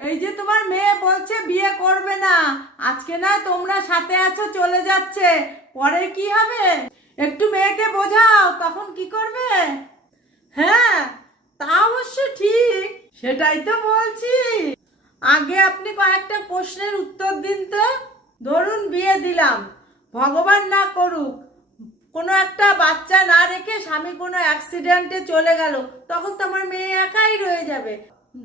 এই যে তোমার মেয়ে বলছে বিয়ে করবে না, আজকে না তোমরা সাথে আছো চলে যাচ্ছে, পরে কি হবে? একটু মেয়েকে বোঝাও, তখন কি করবে? হ্যাঁ, তা অবশ্য ঠিক, সেটাই তো বলছি। আগে আপনি কয়েকটা প্রশ্নের উত্তর দিন তো। ধরুন বিয়ে দিলাম, ভগবান না করুক কোনো একটা বাচ্চা না রেখে স্বামী কোনো অ্যাক্সিডেন্টে চলে গেল, তখন তো আমার মেয়ে একাই রয়ে যাবে।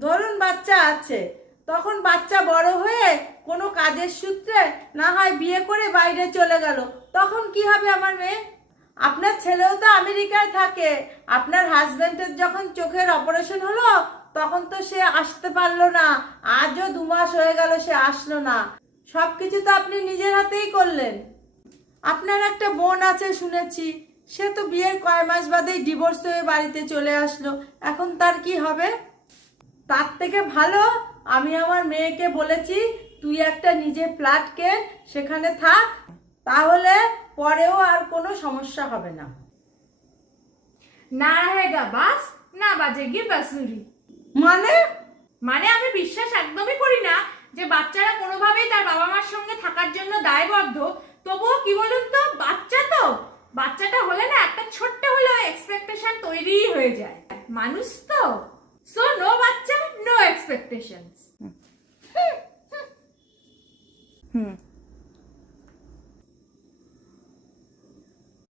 ধরুন বাচ্চা আছে, তখন বাচ্চা বড় হয়ে কোনো কাজের সূত্রে না হয় বিয়ে করে বাইরে চলে গেল, তখন কি হবে আমার মেয়ে? আপনার ছেলেও তো আমেরিকায় থাকে, আপনার হাজবেন্ডের যখন চোখের অপারেশন হলো তখন তো সে আসতে পারলো না, আজও 2 মাস হয়ে গেল সে আসলো না। সবকিছু তো আপনি নিজের হাতেই করলেন। আপনার একটা বোন আছে শুনেছি, সে তো বিয়ের কয় মাস বাদেই ডিভোর্স হয়ে বাড়িতে চলে আসলো, এখন তার কি হবে? তার থেকে ভালো আমি আমার মেয়েকে বলেছি তুই একটা নিজে ফ্ল্যাট কেন, সেখানে থাক, তাহলে পরেও আর কোনো সমস্যা হবে না। না रहेगा বাস, না বাজেগি বাঁশুরি। মানে? মানে আমি বিশ্বাস একদমই করি না যে বাচ্চারা কোনোভাবেই তার বাবা মার সঙ্গে থাকার জন্য দায়বদ্ধ। তবুও কি বলুন তো, বাচ্চাটা হলে না একটা ছোট্ট হলেও এক্সপেকটেশন তৈরিই হয়ে যায়, মানুষ তো। সো নো বাচ্চা, নো এক্সপেকটেশনস।